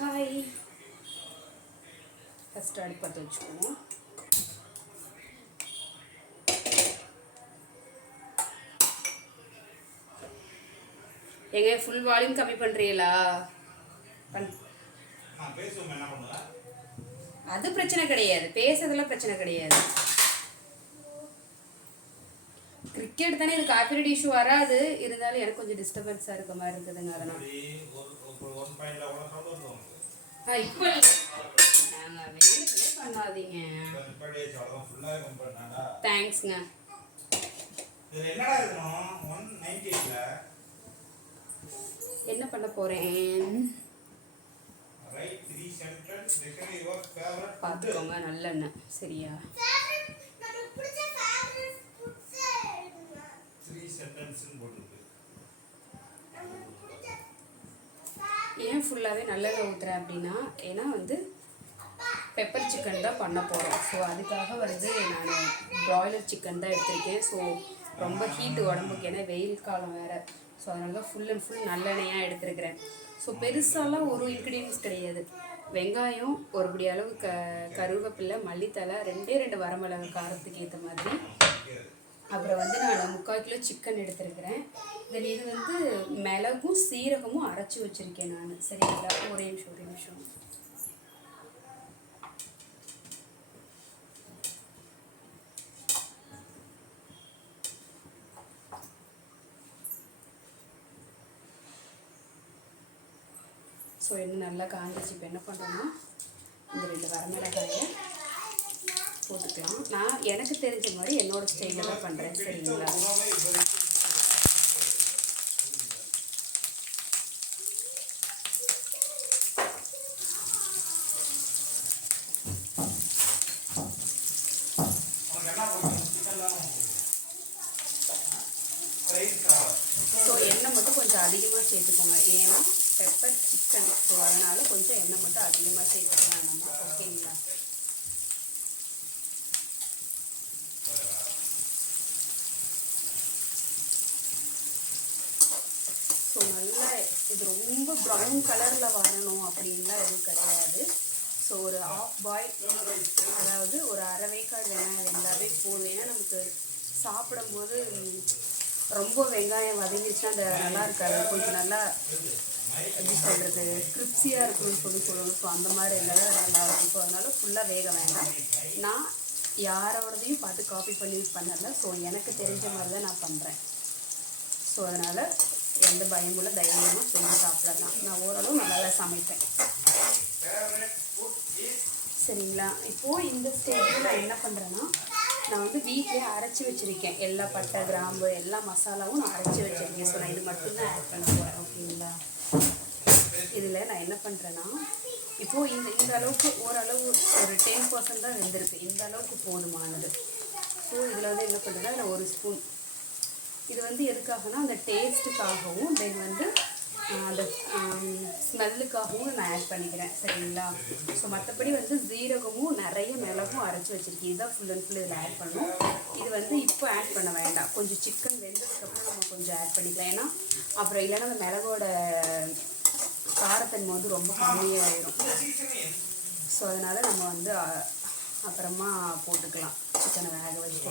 Hi. First அடுப்பத்தை வச்சுக்குவோம். எங்க full volume கம்மி பண்ணுறீங்களா? அது பிரச்சனை கிடையாது, பேசுறதுலாம் பிரச்சனை கிடையாது. கிரிக்கெட் தானே, இது காப்பிரைட் இஷ்யூ வராது. இருந்தாலும் எனக்கு கொஞ்சம் டிஸ்டர்பன்ஸாக இருக்க மாதிரி இருக்குதுங்க. அதனால் இப்போ நாங்கள் வேணுக்குனே பண்ணாதீங்க. தேங்க்ஸ்ங்க. என்ன பண்ண போகிறேன் பார்த்துக்கோங்க. நல்லெண்ணெய் சரியா? ஏன் ஃபுல்லாகவே நல்லெண்ணெய் ஊற்றுறேன் அப்படின்னா, ஏன்னா வந்து பெப்பர் சிக்கன் தான் பண்ண போகிறோம். ஸோ அதுக்காக வந்து நான் ப்ராய்லர் சிக்கன் தான் எடுத்திருக்கேன். ஸோ ரொம்ப ஹீட்டு உடம்புக்கு, ஏன்னா வெயில் காலம் வேறு. ஸோ அதனால தான் ஃபுல் அண்ட் ஃபுல் நல்லெண்ணெயாக எடுத்துருக்கிறேன். ஸோ பெருசாலாம் ஒரு இன்க்ரீடியன்ஸ் கிடையாது. வெங்காயம் ஒரு படி அளவு கருவேப்பிலை, மல்லித்தலை, 2 வரமிளகு காரத்துக்கு ஏற்ற மாதிரி. அப்புறம் வந்து நான் 3/4 கிலோ சிக்கன் எடுத்துருக்கிறேன். தென் இது வந்து மிளகும் சீரகமும் அரைச்சி வச்சுருக்கேன் நான். சரிங்களா? ஒரே நிமிஷம். ஸோ இன்னும் நல்லா காஞ்சிச்சு. இப்போ என்ன பண்ணுறோன்னா, இந்த 2 வரமிளகாயை போட்டுக்கலாம். நான் எனக்கு தெரிஞ்ச மாதிரி என்னோடய ஸ்டைலில் தான் பண்ணுறேன். சரிங்களா? ஸோ எண்ணெய் மட்டும் கொஞ்சம் அதிகமாக சேர்த்துக்கோங்க. ஏன்னா பெப்பர் சிக்கன். ஸோ அதனால் கொஞ்சம் எண்ணெய் மட்டும் அதிகமாக சேர்த்துக்கலாம் நம்ம. ஓகேங்களா? ஸோ நல்லா இது ரொம்ப ப்ரௌன் கலரில் வரணும் அப்படின்லாம் எதுவும் கிடையாது. ஸோ ஒரு ஆஃப் பாயில், அதாவது ஒரு அரை வேக்காடு வெங்காயம் வெந்தாவே போதும். ஏன்னா நமக்கு சாப்பிடும்போது ரொம்ப வெங்காயம் வதங்கிடுச்சுன்னா அந்த நல்லா இருக்காது. கொஞ்சம் நல்லா எப்படி சொல்கிறது, கிரிப்ஸியாக இருக்குன்னு சொல்லணும். ஸோ அந்த மாதிரி இருந்தாலும் நல்லா இருக்கும். ஸோ அதனால் ஃபுல்லாக வேக வேண்டாம். நான் யாரோடதையும் பார்த்து காப்பி பண்ணி பண்ணலை. ஸோ எனக்கு தெரிஞ்ச மாதிரி தான் நான் பண்ணுறேன். ஸோ அதனால் எந்த பயமுள்ள தைரியமாக செஞ்சு சாப்பிடலாம். நான் ஓரளவு நல்லா தான் சமைப்பேன். சரிங்களா? இப்போது இந்த ஸ்டேஜில் நான் என்ன பண்ணுறேன்னா, நான் வந்து வீட்டிலே அரைச்சி வச்சுருக்கேன். எல்லா பட்டை, கிராம்பு, எல்லா மசாலாவும் நான் அரைச்சி வச்சுருக்கேன். ஸோ நான் இது மட்டும்தான் ஆட் பண்ண போகிறேன். ஓகேங்களா? இதில் நான் என்ன பண்ணுறேன்னா, இப்போது இந்த அளவுக்கு ஓரளவு ஒரு 10% தான் வெந்திருக்கு. இந்த அளவுக்கு போதுமானது. ஸோ இதில் வந்து என்ன பண்ணுறேன்னா, இதில் 1 ஸ்பூன், இது வந்து எதுக்காகனா அந்த டேஸ்ட்டுக்காகவும் தென் வந்து அந்த ஸ்மெல்லுக்காகவும் நான் ஆட் பண்ணிக்கிறேன். சரிங்களா? ஸோ மற்றபடி வந்து ஜீரகமும் நிறைய மிளகும் அரைச்சி வச்சுருக்கேன். இதுதான் ஃபுல் அண்ட் ஃபுல் இதில் ஆட் பண்ணணும். இது வந்து இப்போ ஆட் பண்ண வேண்டாம். கொஞ்சம் சிக்கன் வெந்ததுக்கப்புறம் நம்ம கொஞ்சம் ஆட் பண்ணிக்கலாம். ஏன்னா அப்புறம் இல்லைன்னா அந்த மிளகோட காரத்தன்மை வந்து ரொம்ப கம்மியாகிடும். ஸோ அதனால் நம்ம வந்து அப்புறமா போட்டுக்கலாம். சிக்கனை வேக வச்சுட்டு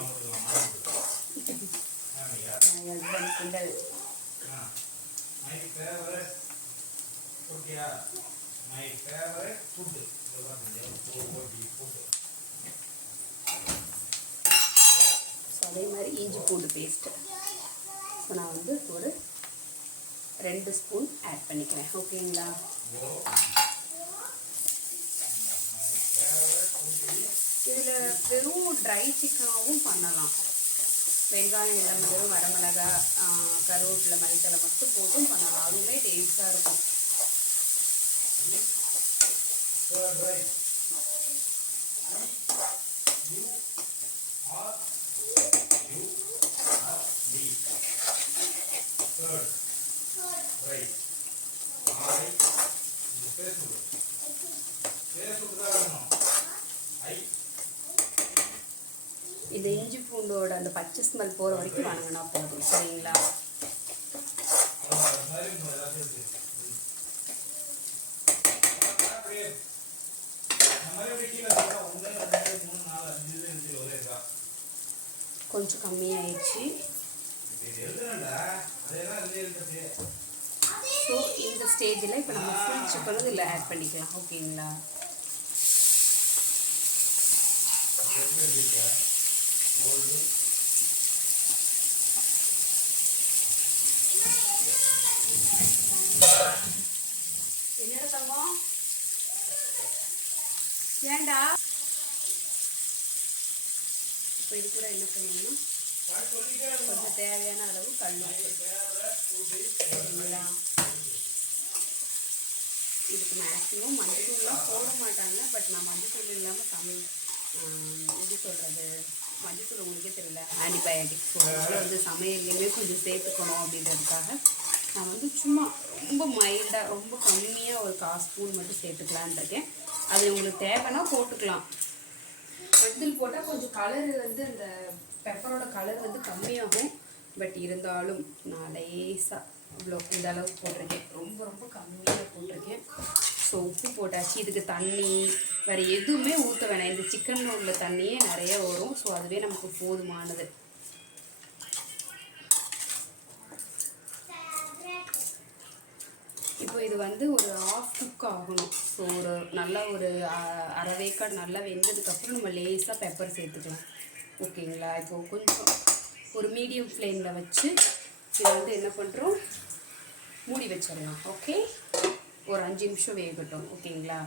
ஹஸ்பண்ட் கிண்டல். ஸோ அதே மாதிரி இஞ்சி பூண்டு பேஸ்ட்டு ஸோ நான் வந்து ஒரு 2 ஸ்பூன் ஆட் பண்ணிக்கிறேன். ஓகேங்களா? இதில் வெறும் ட்ரை சிக்கனாகவும் பண்ணலாம். வெங்காயம், இளமிளகு, வரமிளகா, கருவேப்பிலை, மல்லித்தலை மட்டும் போட்டும் பண்ணலாம். அதுவுமே டேஸ்ட்டாக இருக்கும். இந்த இஞ்சி பூண்டோட அந்த பச்சை ஸ்மெல் போகிற வரைக்கும் வணங்கினா போதும். சரிங்களா? கொஞ்சம் கம்மியாயிடுச்சு. ஸோ இந்த ஸ்டேஜில் இப்போ நம்ம ஃபுல் சிக்கனும் இதில் ஆட் பண்ணிக்கலாம். ஓகேங்களா? என்னடா தங்கம், ஏண்டா? இப்போ இது கூட என்ன பண்ணணும்னா கொஞ்சம் தேவையான அளவு கல் சரிங்களா? இதுக்கு மேக்ஸிமம் மஞ்சத்தூள்லாம் போட மாட்டாங்க. பட் நான் மஞ்சத்தூள் இல்லாமல் எப்படி சொல்கிறது, மஞ்சத்தூள் உங்களுக்கே தெரியல, ஆன்டிபயோட்டிக்ஸ். ஸோ அதனால் வந்து சமையல்லையுமே கொஞ்சம் சேர்த்துக்கணும் அப்படின்றதுக்காக நான் வந்து சும்மா ரொம்ப மைல்டாக ரொம்ப கம்மியாக ஒரு 1/4 ஸ்பூன் மட்டும் சேர்த்துக்கலான்னு இருக்கேன். அது உங்களுக்கு தேவைன்னா போட்டுக்கலாம். மஞ்சள் போட்டால் கொஞ்சம் கலர் வந்து அந்த பெப்பரோட கலர் வந்து கம்மியாகும். பட் இருந்தாலும் நான் லேசாக இவ்வளோ இந்த அளவுக்கு போட்டிருக்கேன். ரொம்ப ரொம்ப கம்மியாக போட்டிருக்கேன். ஸோ உப்பு போட்டாச்சு. இதுக்கு தண்ணி வேறு எதுவுமே ஊற்ற வேணாம். இந்த சிக்கனில் உள்ள தண்ணியே நிறைய வரும். ஸோ அதுவே நமக்கு போதுமானது. இப்போ இது வந்து ஒரு 1/2 குக் ஆகணும். ஸோ ஒரு நல்லா ஒரு அரை வேக்காடு நல்லா வெந்ததுக்கப்புறம் நம்ம லேசாக பெப்பர் சேர்த்துக்கலாம். ஓகேங்களா? இப்போது கொஞ்சம் ஒரு மீடியம் ஃப்ளேமில் வச்சு இதை வந்து என்ன பண்ணுறோம், மூடி வச்சிடலாம். ஓகே, ஒரு 5 நிமிஷம் வேகட்டும். ஓகேங்களா?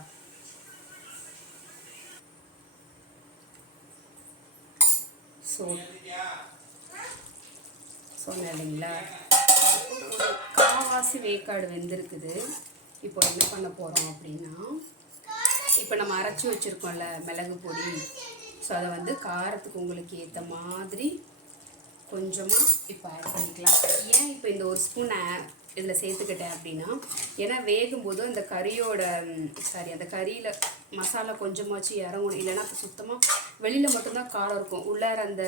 சொன்னேன் இல்லைங்களா, ஒரு 1/4 வேக்காடு வெந்திருக்குது. இப்போ என்ன பண்ண போகிறோம் அப்படின்னா, இப்போ நம்ம அரைச்சி வச்சுருக்கோம்ல மிளகு பொடி, ஸோ அதை வந்து காரத்துக்கு உங்களுக்கு ஏற்ற மாதிரி கொஞ்சமாக இப்போ ஆட் பண்ணிக்கலாம். ஏன் இப்போ இந்த 1 ஸ்பூன் இதில் சேர்த்துக்கிட்டேன் அப்படின்னா, ஏன்னா வேகும்போது அந்த கறியோட அந்த கறியில் மசாலா கொஞ்சமாச்சு இறங்கணும். இல்லைன்னா இப்போ சுத்தமாக வெளியில் மட்டும்தான் காரம் இருக்கும். உள்ளார அந்த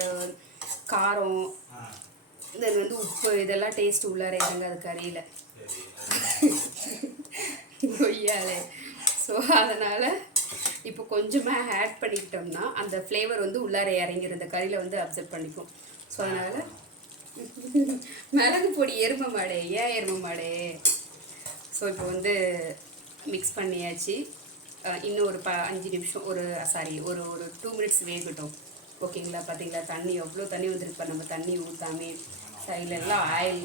காரம் தென் வந்து உப்பு இதெல்லாம் டேஸ்ட் உள்ளார இறங்காது கறியில் கொய்யாலே. ஸோ அதனால் இப்போ கொஞ்சமாக ஆட் பண்ணிக்கிட்டோம்னா அந்த ஃப்ளேவர் வந்து உள்ளார இறங்கிடும், இந்த கறியில் வந்து அப்சர்வ் பண்ணிக்கும். ஸோ அதனால் மிளகு பொடி எருமை மாடே, ஏன் எருமை மாடே. ஸோ இப்போ வந்து மிக்ஸ் பண்ணியாச்சு. இன்னும் ஒரு 5 நிமிஷம் ஒரு 2 மினிட்ஸ் வேகட்டும். ஓகேங்களா? பார்த்தீங்களா தண்ணி எவ்வளோ தண்ணி வந்துருக்கு. நம்ம தண்ணி ஊற்றாமே சைட்லெல்லாம் ஆயில்.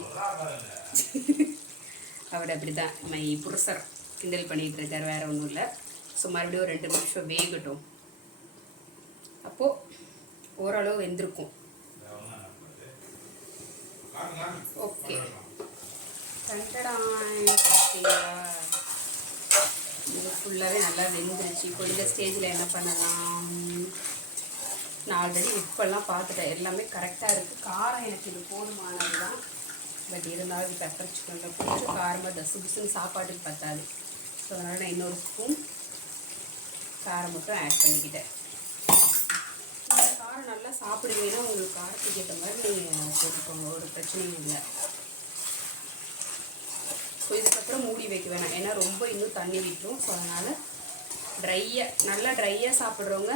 அவர் அப்படி தான் மை புருஷர் கிண்டல் பண்ணிகிட்டு இருக்கார், வேறு ஒன்றும் இல்லை. ஸோ மறுபடியும் ஒரு 2 நிமிஷம் வேகட்டும். அப்போது ஓரளவு வெந்திருக்கும். ஓகே, பார்த்தீங்களா இது ஃபுல்லாகவே நல்லா வெந்துருச்சு. இப்போ இந்த ஸ்டேஜில் என்ன பண்ணலாம், நான் ஆல்ரெடி இப்போல்லாம் பார்த்துட்டேன், எல்லாமே கரெக்டாக இருக்குது. காரம் எனக்கு இது போதுமானது தான். பட் இருந்தாலும் இது பெப்பர் சிக்கனில் கொஞ்சம் காரமாக தசுன்னு சாப்பாட்டுக்கு பத்தாது. ஸோ அதனால் நான் இன்னொரு ஸ்பூன் காரம் மட்டும் ஆட் பண்ணிக்கிட்டேன். காரம் நல்லா சாப்பிடுவீங்கன்னா உங்களுக்கு காரத்துக்கு ஏற்ற மாதிரி நீங்கள் போட்டுக்கோங்க, ஒரு பிரச்சனையும் இல்லை. ஸோ இதுக்கப்புறம் மூடி வைக்க வேணாம், ஏன்னா ரொம்ப இன்னும் தண்ணி விட்டுரும். ஸோ அதனால் நல்லா ட்ரையாக சாப்பிட்றவங்க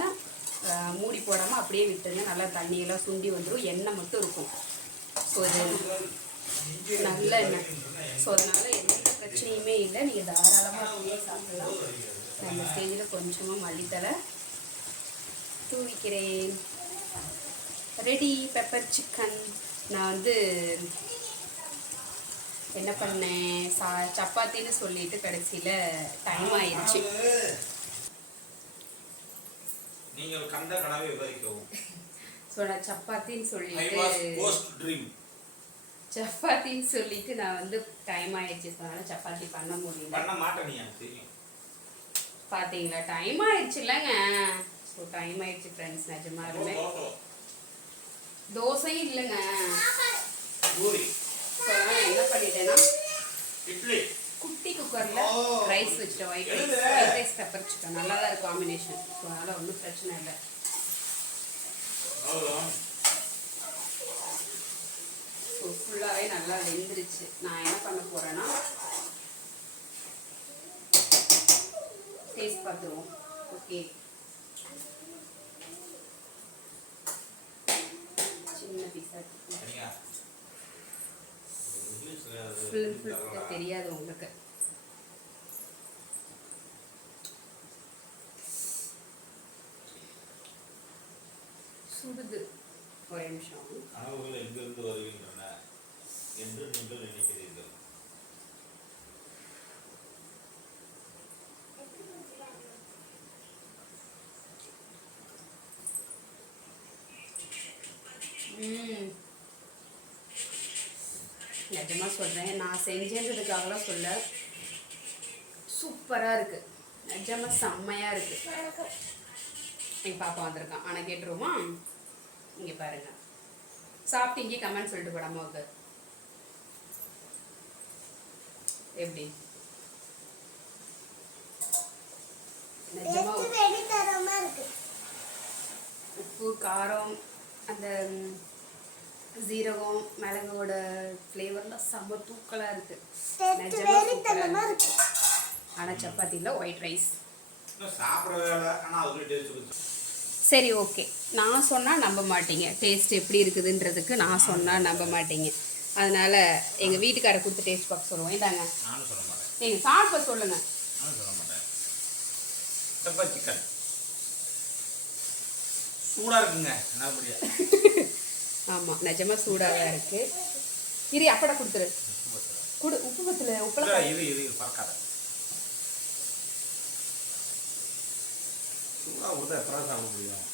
மூடி போடாமல் அப்படியே விட்டுருங்க. நல்லா தண்ணியெல்லாம் சுண்டி வந்துடும், எண்ணெய் மட்டும் இருக்கும். ஸோ இது நல்ல எண்ணெய். ஸோ அதனால் எந்த பிரச்சனையுமே இல்லை, நீங்கள் தாராளமாக அப்படியே சாப்பிடலாம். அந்த ஸ்டேஜில் கொஞ்சமாக மல்லித்தலை தூவிக்கிறேன். Ready pepper chicken. நான் வந்து என்ன பண்ணேன், சப்பாத்தின்னு சொல்லிட்டு கடைசியில் டைம் ஆயிடுச்சு. ஸோ நான் சப்பாத்தின்னு சொல்லிட்டு நான் வந்து டைம் ஆயிடுச்சு. ஸோ அதனால் சப்பாத்தி பண்ண முடியல. பார்த்தீங்களா டைம் ஆயிடுச்சு இல்லைங்க. ஸோ டைம் ஆயிடுச்சு ஃப்ரெண்ட்ஸ். நிஜமாலுமே தோசையும் இல்லைங்க. ஸோ அதனால் என்ன பண்ணிட்டேன்னா குட்டி குக்கரில் ரைஸ் வச்சுட்டேன். ஒயிட் ரைஸ் பெப்பர் சிக்கன் நல்லா தான் இருக்கும் காம்பினேஷன். ஸோ அதனால் ஒன்றும் பிரச்சனை இல்லை. ஸோ ஃபுல்லாகவே நல்லா வெந்துருச்சு. நான் என்ன பண்ண போகிறேன்னா டேஸ்ட் பார்த்துருவோம். ஓகே, சின்ன பீஸாக ஃபுல் தெரியாது உங்களுக்கு. சுடுது. ஒரே நிமிஷம். கனவுகள் எங்கிருந்து வருகின்றன என்று நீங்கள் நினைக்கிறீர்கள்? நிஜமாக சொல்கிறேன், நான் செஞ்சதுக்காகலாம் சொல்ல, சூப்பராக இருக்குது. நிஜமாக செம்மையாக இருக்குது. எங்கள் பாப்பா வந்திருக்கான். ஆனால் கேட்டுருவோமா? இங்கே பாருங்கள், சாப்பிட்டீங்க கமெண்ட் சொல்லிட்டு போட அம்மாவுக்கு. எப்படி உப்பு காரம் அந்த ஜீரகம் மிளகோட ஃப்ளேவர்லாம் செம்ம தூக்கலாக இருக்குது. ஆனால் சப்பாத்தியில் ஒயிட் ரைஸ். சரி ஓகே, நான் சொன்னால் நம்ப மாட்டீங்க. டேஸ்ட் எப்படி இருக்குதுன்றதுக்கு நான் சொன்னால் நம்ப மாட்டீங்க. அதனால் எங்கள் வீட்டுக்காரை கொடுத்து டேஸ்ட் பார்க்க சொல்லுவோம். இதாங்க நீங்கள் சாப்பிட சொல்லுங்கள். சிக்கன் சூடாக இருக்குங்க. ஆமாம், நிஜமாக சூடாக தான் இருக்குது. இரு அப்படா கொடுத்துரு. கொடு. உப்பு பத்தில் உப்பெல்லாம் இது பறக்காத.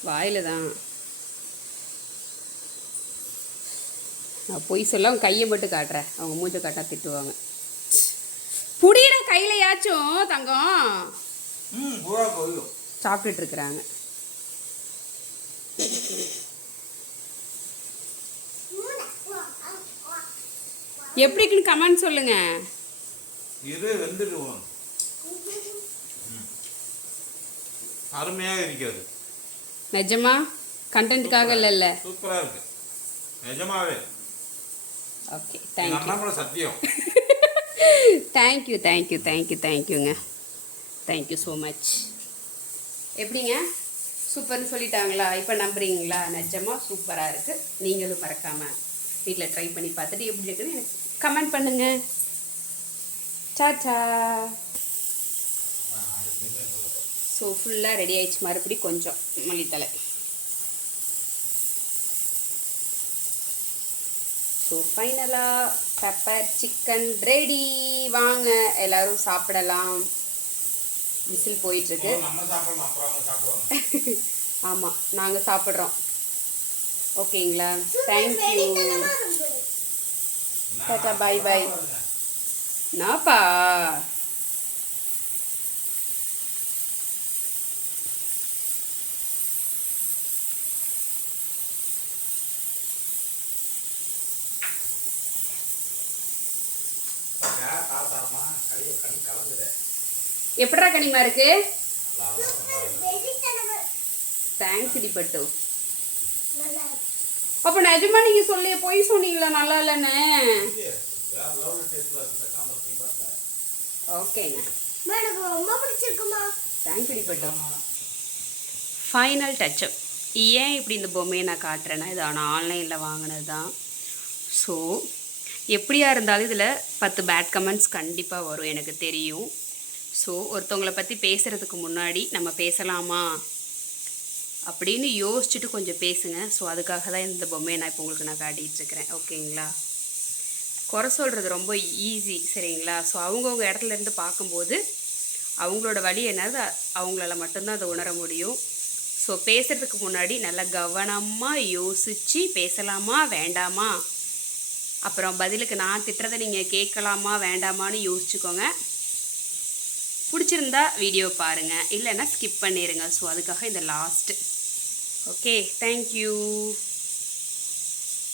வாயில தான். நான் பொய் சொல்ல அவங்க கையை மட்டும் காட்டுறேன். அவங்க மூஞ்சை காட்டா திட்டுவாங்க. புடியிட கையிலையாச்சும் தங்கம் சாப்பிட்டுட்டு இருக்கிறாங்க. எப்படி இருக்குன்னு கமெண்ட் சொல்லுங்க. இது வெந்துடுவோம். அருமையாக இருக்கிறது. நிஜமா கண்டென்ட்காக இல்ல. சூப்பரா இருக்கு நிஜமாவே. Okay, thank you. சத்தியம். Thank you thank you thank you thank யூங்க. Thank you so much. எப்படிங்க சூப்பர்னு சொல்லிட்டாங்களா? இப்போ நம்புறீங்களா? நிஜமாக சூப்பராக இருக்குது. நீங்களும் மறக்காமல் வீட்டில் ட்ரை பண்ணி பார்த்துட்டு எப்படி இருக்குன்னு எனக்கு கமெண்ட் பண்ணுங்கள். டாடா. ஸோ ஃபுல்லாக ரெடி ஆயிடுச்சு. மறுபடி கொஞ்சம் மல்லித்தலை. ஸோ ஃபைனலாக பெப்பர் சிக்கன் ரெடி. வாங்க எல்லோரும் சாப்பிடலாம். விசில் போயிட்டுருக்கு. ஆமாம், நாங்கள் சாப்பிட்றோம். ஓகேங்களா? தேங்க்யூ. டாடா பாய் பாய். நாப்பா எப்படா கனிமா இருக்கு? தேங்க்ஸ் இடிப்பட்டு. அப்போ நிஜமா நீங்க சொல்லி போய் சொன்னீங்களா நல்லா இல்லைன்னு? ஓகேங்க, தேங்க்ஸ் இடிப்பட்டு. Final touch-up. ஏன் இப்படி இந்த பொம்மையை நான் காட்டுறேன்னா, இது நான் ஆன்லைனில் வாங்கினது தான். ஸோ எப்படியா இருந்தாலும் இதில் 10 பேட் கமெண்ட்ஸ் கண்டிப்பாக வரும், எனக்கு தெரியும். ஸோ ஒருத்தவங்களை பற்றி பேசுகிறதுக்கு முன்னாடி நம்ம பேசலாமா அப்படின்னு யோசிச்சுட்டு கொஞ்சம் பேசுங்க. ஸோ அதுக்காக தான் இந்த பொம்மையை நான் இப்போ உங்களுக்கு நான் காட்டிகிட்ருக்கிறேன். ஓகேங்களா? குறை சொல்கிறது ரொம்ப ஈஸி, சரிங்களா? ஸோ அவங்கவுங்க இடத்துலேருந்து பார்க்கும்போது அவங்களோட வழி என்னது அவங்களால மட்டும்தான் அதை உணர முடியும். ஸோ பேசுகிறதுக்கு முன்னாடி நல்லா கவனமாக யோசித்து பேசலாமா வேண்டாமா, அப்புறம் பதிலுக்கு நான் திட்டுறதை நீங்கள் கேட்கலாமா வேண்டாமான்னு யோசிச்சுக்கோங்க. பிடிச்சிருந்தா வீடியோ பாருங்கள், இல்லைன்னா ஸ்கிப் பண்ணிடுங்க. ஸோ அதுக்காக இந்த லாஸ்ட்டு. Okay, thank you.